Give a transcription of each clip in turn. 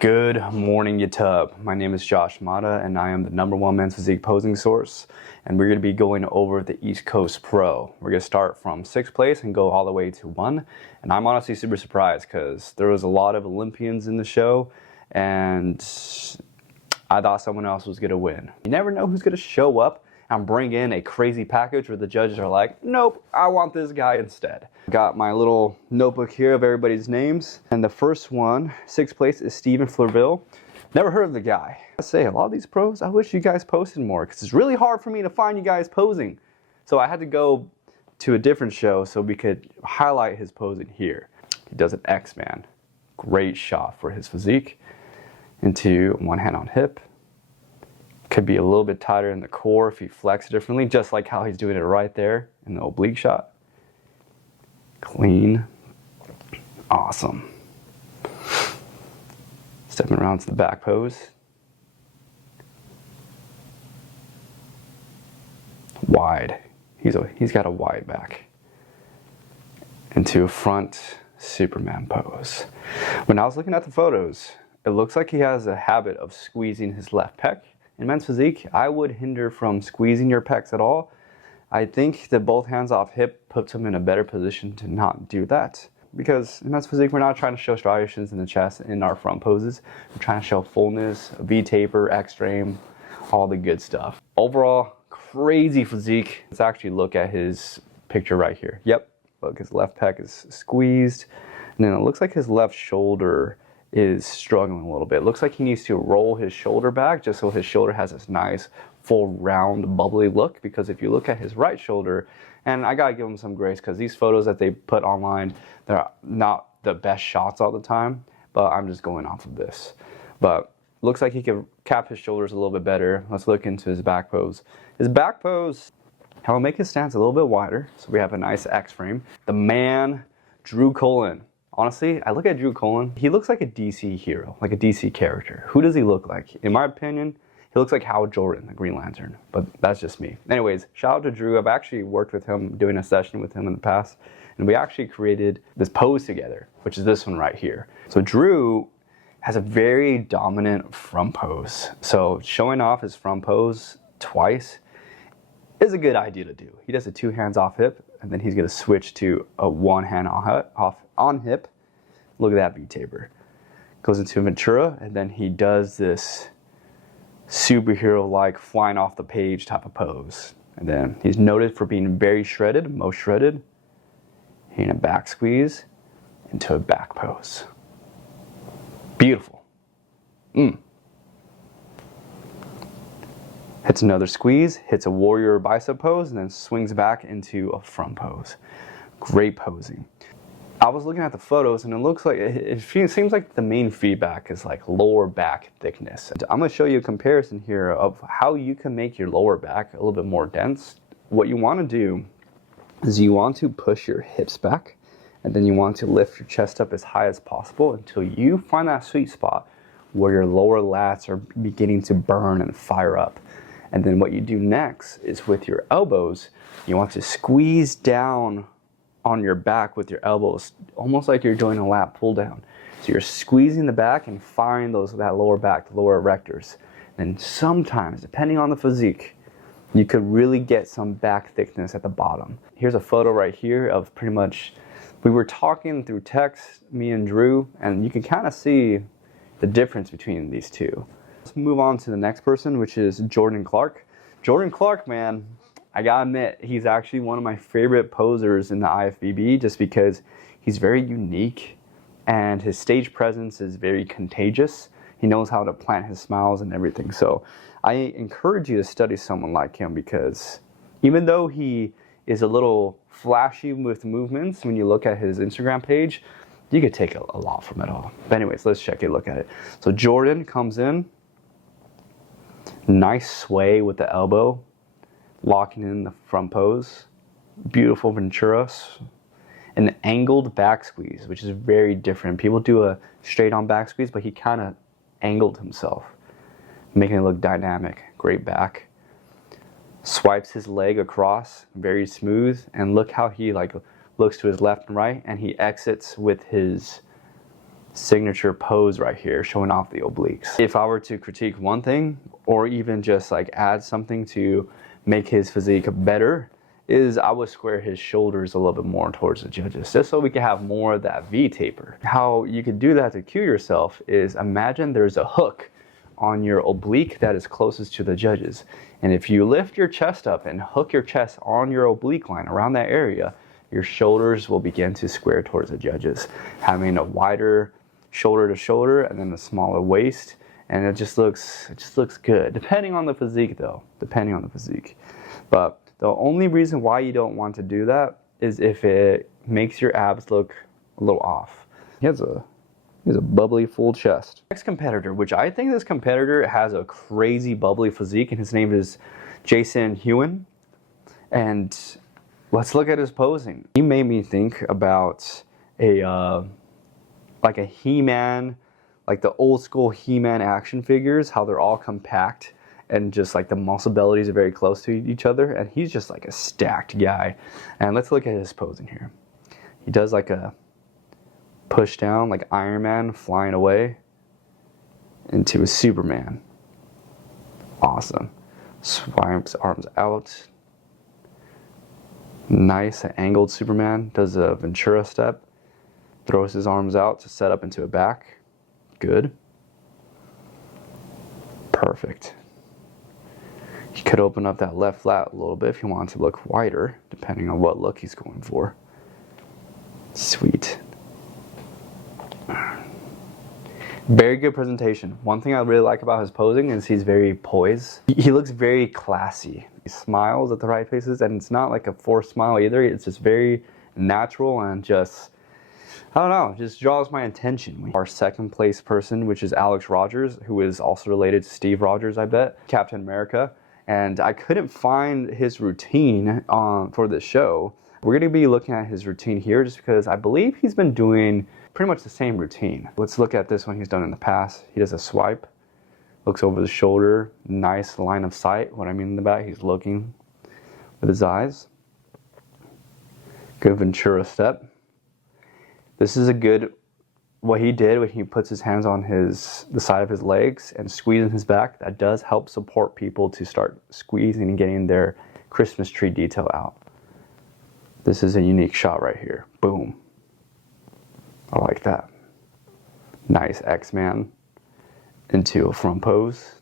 Good morning, YouTube. My name is Josh Mata, and I am the #1 men's physique posing source. And we're going to be going over the East Coast Pro. We're going to start from 6th place and go all the way to 1. And I'm honestly super surprised because there was a lot of Olympians in the show, and I thought someone else was going to win. You never know who's going to show up and bring in a crazy package where the judges are like, nope, I want this guy instead. Got my little notebook here of everybody's names. And the first one, 6th place, is Steven Fleurville. Never heard of the guy. I say, a lot of these pros, I wish you guys posted more because it's really hard for me to find you guys posing. So I had to go to a different show so we could highlight his posing here. He does an X-Man. Great shot for his physique. Into one hand on hip. Could be a little bit tighter in the core if he flexes differently, just like how he's doing it right there in the oblique shot. Clean. Awesome. Stepping around to the back pose. Wide. He's got a wide back. Into a front Superman pose. When I was looking at the photos, it looks like he has a habit of squeezing his left pec. In men's physique, I would hinder from squeezing your pecs at all. I think that both hands off hip puts him in a better position to not do that. Because in men's physique, we're not trying to show striations in the chest in our front poses. We're trying to show fullness, V-taper, X-frame, all the good stuff. Overall, crazy physique. Let's actually look at his picture right here. Yep, look, his left pec is squeezed. And then it looks like his left shoulder is struggling a little bit. It looks like he needs to roll his shoulder back just so his shoulder has this nice full round bubbly look, because if you look at his right shoulder, and I gotta give him some grace because these photos that they put online, they're not the best shots all the time, but I'm just going off of this. But looks like he could cap his shoulders a little bit better. Let's look into his back pose. His back pose, I'll make his stance a little bit wider so we have a nice X frame. The man, Drew Cullen. Honestly, I look at Drew Cullen, he looks like a DC hero, like a DC character. Who does he look like? In my opinion, he looks like Hal Jordan, the Green Lantern, but that's just me. Anyways, shout out to Drew. I've actually worked with him, doing a session with him in the past, and we actually created this pose together, which is this one right here. So Drew has a very dominant front pose. So showing off his front pose twice is a good idea to do. He does a 2 hands off hip, and then he's gonna switch to a 1 hand on hip. Look at that V-taper. Goes into a Ventura, and then he does this superhero-like flying off the page type of pose. And then he's noted for being very shredded, most shredded. In a back squeeze into a back pose. Beautiful. Hits another squeeze, hits a warrior bicep pose, and then swings back into a front pose. Great posing. I was looking at the photos, and it looks like, it seems like the main feedback is like lower back thickness. I'm gonna show you a comparison here of how you can make your lower back a little bit more dense. What you wanna do is you want to push your hips back, and then you want to lift your chest up as high as possible until you find that sweet spot where your lower lats are beginning to burn and fire up. And then what you do next is with your elbows, you want to squeeze down on your back with your elbows, almost like you're doing a lat pull down. So you're squeezing the back and firing that lower back, the lower erectors. And sometimes, depending on the physique, you could really get some back thickness at the bottom. Here's a photo right here of pretty much, we were talking through text, me and Drew, and you can kind of see the difference between these two. Let's move on to the next person, which is Jordan Clark. Jordan Clark, man, I gotta admit, he's actually one of my favorite posers in the IFBB just because he's very unique and his stage presence is very contagious. He knows how to plant his smiles and everything. So I encourage you to study someone like him because even though he is a little flashy with movements, when you look at his Instagram page, you could take a lot from it all. But anyways, let's check a look at it. So Jordan comes in, nice sway with the elbow, locking in the front pose, beautiful Ventura, an angled back squeeze, which is very different. People do a straight on back squeeze, but he kind of angled himself, making it look dynamic. Great back. Swipes his leg across, very smooth, and look how he looks to his left and right, and he exits with his signature pose right here, showing off the obliques. If I were to critique one thing, or even just like add something to make his physique better, is I would square his shoulders a little bit more towards the judges, just so we can have more of that V taper. How you could do that to cue yourself is imagine there's a hook on your oblique that is closest to the judges. And if you lift your chest up and hook your chest on your oblique line around that area, your shoulders will begin to square towards the judges, having a wider shoulder to shoulder and then a smaller waist. And it just looks good, depending on the physique though, depending on the physique. But the only reason why you don't want to do that is if it makes your abs look a little off. He has a bubbly full chest. Next competitor, which I think this competitor has a crazy bubbly physique, and his name is Jason Hewen. And let's look at his posing. He made me think about like a He-Man, like the old school He-Man action figures, how they're all compact and just like the muscle bellies are very close to each other, and he's just like a stacked guy. And let's look at his posing here. He does like a push down, like Iron Man flying away into a Superman. Awesome. Swipes arms out. Nice angled Superman. Does a Ventura step. Throws his arms out to set up into a back. Good. Perfect. He could open up that left flat a little bit if he wanted to look wider, depending on what look he's going for. Sweet. Very good presentation. One thing I really like about his posing is he's very poised. He looks very classy. He smiles at the right places, and it's not like a forced smile either. It's just very natural and just, I don't know, just draws my attention. Our second place person, which is Alex Rogers, who is also related to Steve Rogers, I bet, Captain America. And I couldn't find his routine for this show. We're going to be looking at his routine here just because I believe he's been doing pretty much the same routine. Let's look at this one he's done in the past. He does a swipe, looks over the shoulder, nice line of sight. What I mean in the back, he's looking with his eyes. Good Ventura step. This is a good, what he did when he puts his hands on the side of his legs and squeezing his back, that does help support people to start squeezing and getting their Christmas tree detail out. This is a unique shot right here. Boom. I like that. Nice X-Man into a front pose.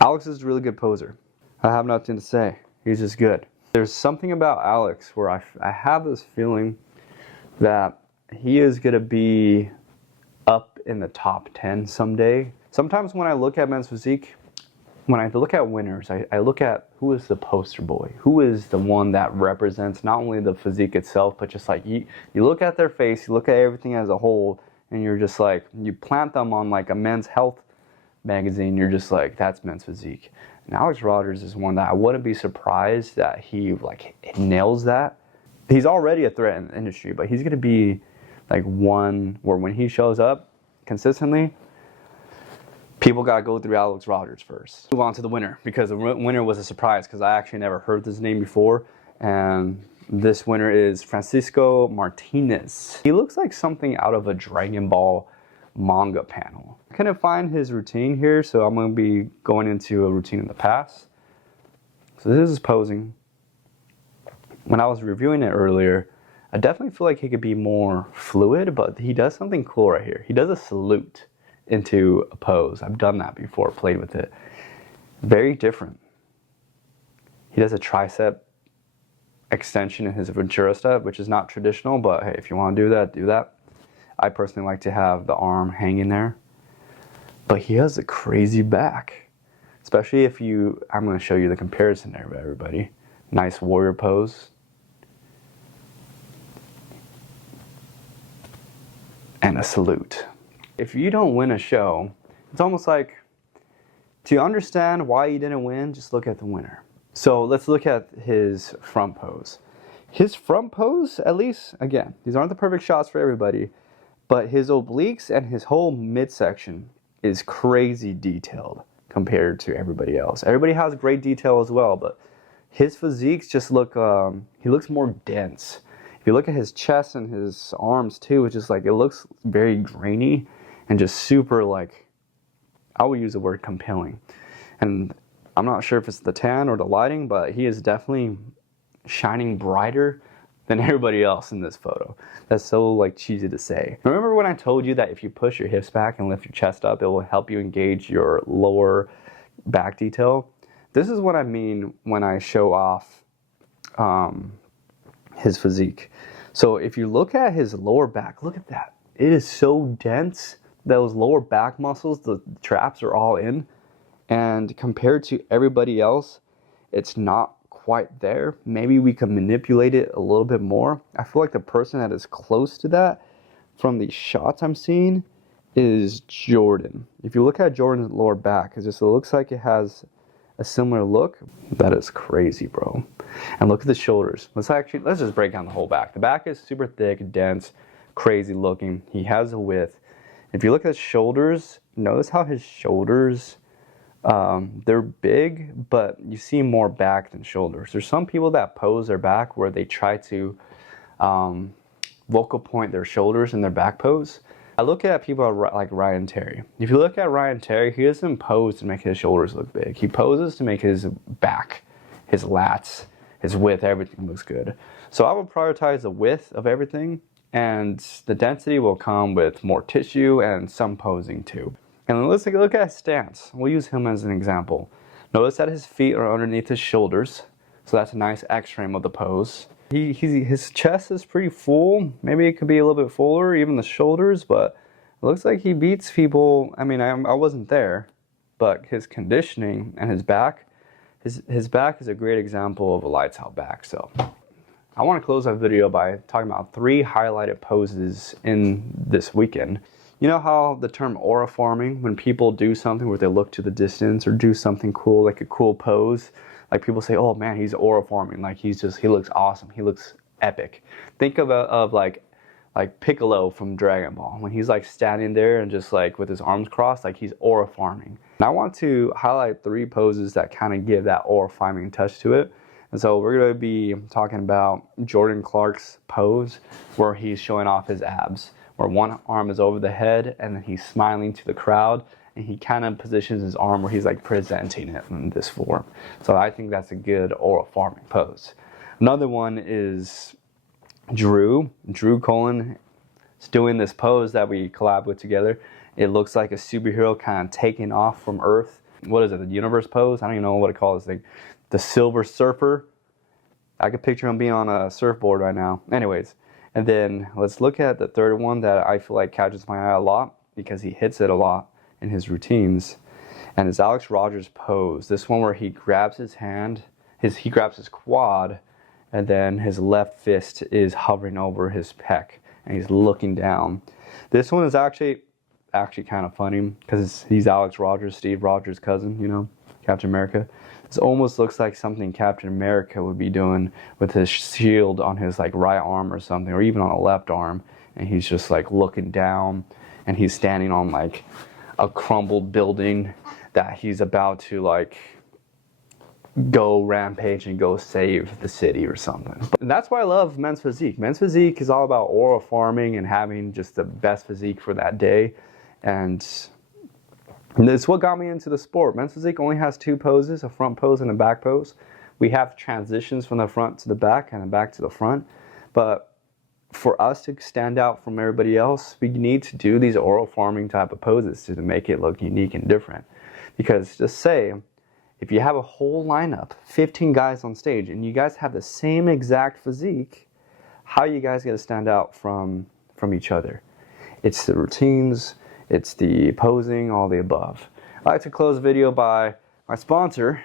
Alex is a really good poser. I have nothing to say. He's just good. There's something about Alex where I have this feeling that he is going to be up in the top 10 someday. Sometimes when I look at men's physique, when I look at winners, I look at who is the poster boy, who is the one that represents not only the physique itself, but just like you look at their face, you look at everything as a whole, and you're just like, you plant them on like a men's health magazine, you're just like, that's men's physique. And Alex Rogers is one that I wouldn't be surprised that he like nails that. He's already a threat in the industry, but he's going to be like one where when he shows up consistently, people got to go through Alex Rogers first. Move on to the winner, because the winner was a surprise because I actually never heard this name before. And this winner is Francisco Martinez. He looks like something out of a Dragon Ball manga panel. I couldn't find his routine here, so I'm going to be going into a routine in the past. So this is posing. When I was reviewing it earlier, I definitely feel like he could be more fluid, but he does something cool right here. He does a salute into a pose. I've done that before, played with it. Very different. He does a tricep extension in his Ventura step, which is not traditional, but hey, if you want to do that, do that. I personally like to have the arm hanging there. But he has a crazy back. Especially if I'm going to show you the comparison there, everybody. Nice warrior pose. And a salute. If you don't win a show, it's almost like, to understand why you didn't win, just look at the winner. So let's look at his front pose. His front pose, at least, again, these aren't the perfect shots for everybody, but his obliques and his whole midsection is crazy detailed compared to everybody else. Everybody has great detail as well, but his physiques just look, he looks more dense. If you look at his chest and his arms too, it's just like, it looks very grainy and just super, like, I would use the word compelling. And I'm not sure if it's the tan or the lighting, but he is definitely shining brighter than everybody else in this photo. That's so, like, cheesy to say. Remember when I told you that if you push your hips back and lift your chest up, it will help you engage your lower back detail? This is what I mean when I show off his physique. So if you look at his lower back, look at that. It is so dense. Those lower back muscles, the traps are all in. And compared to everybody else, it's not quite there. Maybe we can manipulate it a little bit more. I feel like the person that is close to that from the shots I'm seeing is Jordan. If you look at Jordan's lower back, it looks like it has a similar look. That is crazy, bro. And look at the shoulders. Let's just break down the whole back. The back is super thick, dense, crazy looking. He has a width. If you look at his shoulders, notice how his shoulders, they're big, but you see more back than shoulders. There's some people that pose their back where they try to vocal point their shoulders in their back pose. I look at people like Ryan Terry. If you look at Ryan Terry, he doesn't pose to make his shoulders look big. He poses to make his back, his lats, his width, everything looks good. So I would prioritize the width of everything, and the density will come with more tissue and some posing too. And let's take a look at his stance. We'll use him as an example. Notice that his feet are underneath his shoulders, so that's a nice X-frame of the pose. His chest is pretty full. Maybe it could be a little bit fuller, even the shoulders, but it looks like he beats people. I mean, I wasn't there, but his conditioning and his back, his back is a great example of a lights out back. So I want to close that video by talking about 3 highlighted poses in this weekend. You know how the term aura forming, when people do something where they look to the distance or do something cool, like a cool pose, like people say, oh man, he's aura forming, like he looks awesome, he looks epic. Think of like Piccolo from Dragon Ball, when he's like standing there and just like with his arms crossed, like he's aura farming. And I want to highlight 3 poses that kind of give that aura farming touch to it. And so we're going to be talking about Jordan Clark's pose where he's showing off his abs, where one arm is over the head and then he's smiling to the crowd, and he kind of positions his arm where he's like presenting it in this form. So I think that's a good aura farming pose. Another one is Drew Cullen is doing this pose that we collab with together. It looks like a superhero kind of taking off from Earth. What is it, the universe pose? I don't even know what to call this thing. The Silver Surfer. I could picture him being on a surfboard right now. Anyways, and then let's look at the third one that I feel like catches my eye a lot because he hits it a lot in his routines, and it's Alex Rogers' pose. This one where he grabs his hand, he grabs his quad, and then his left fist is hovering over his pec, and he's looking down. This one is actually kind of funny because he's Alex Rogers, Steve Rogers' cousin, you know, Captain America. This almost looks like something Captain America would be doing with his shield on his like right arm or something, or even on a left arm, and he's just like looking down, and he's standing on like a crumbled building that he's about to like go rampage and go save the city or something. And that's why I love men's physique. Men's physique is all about aura farming and having just the best physique for that day. And it's what got me into the sport. Men's physique only has 2 poses, a front pose and a back pose. We have transitions from the front to the back and the back to the front. But for us to stand out from everybody else, we need to do these aura farming type of poses to make it look unique and different. Because just say, if you have a whole lineup, 15 guys on stage, and you guys have the same exact physique, how are you guys going to stand out from each other? It's the routines, it's the posing, all the above. I'd like to close the video by my sponsor,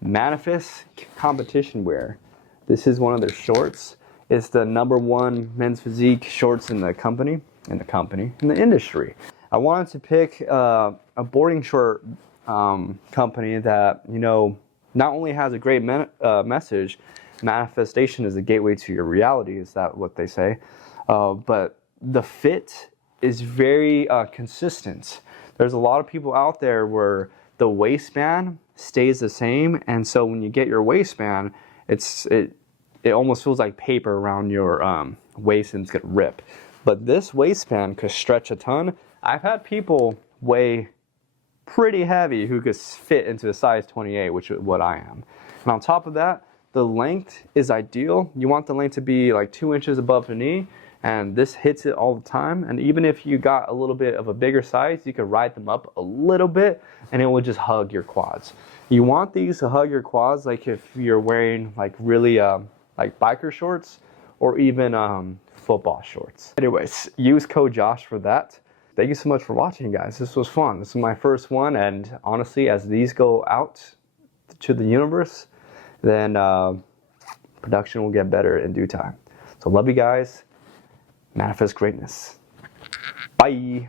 Manifest Competition Wear. This is one of their shorts. It's the #1 men's physique shorts in the industry. I wanted to pick a boarding short company that, you know, not only has a great message, manifestation is the gateway to your reality, is that what they say, but the fit is very consistent. There's a lot of people out there where the waistband stays the same, and so when you get your waistband, it almost feels like paper around your waist and it's gonna rip. But this waistband could stretch a ton. I've had people weigh pretty heavy who could fit into a size 28, which is what I am. And on top of that, the length is ideal. You want the length to be like 2 inches above the knee, and this hits it all the time. And even if you got a little bit of a bigger size, you could ride them up a little bit and it will just hug your quads. You want these to hug your quads like if you're wearing like really like biker shorts or even football shorts. Anyways, use code Josh for that. Thank you so much for watching, guys. This was fun. This is my first one, and honestly, as these go out to the universe, then production will get better in due time. So love you guys. Manifest greatness. Bye.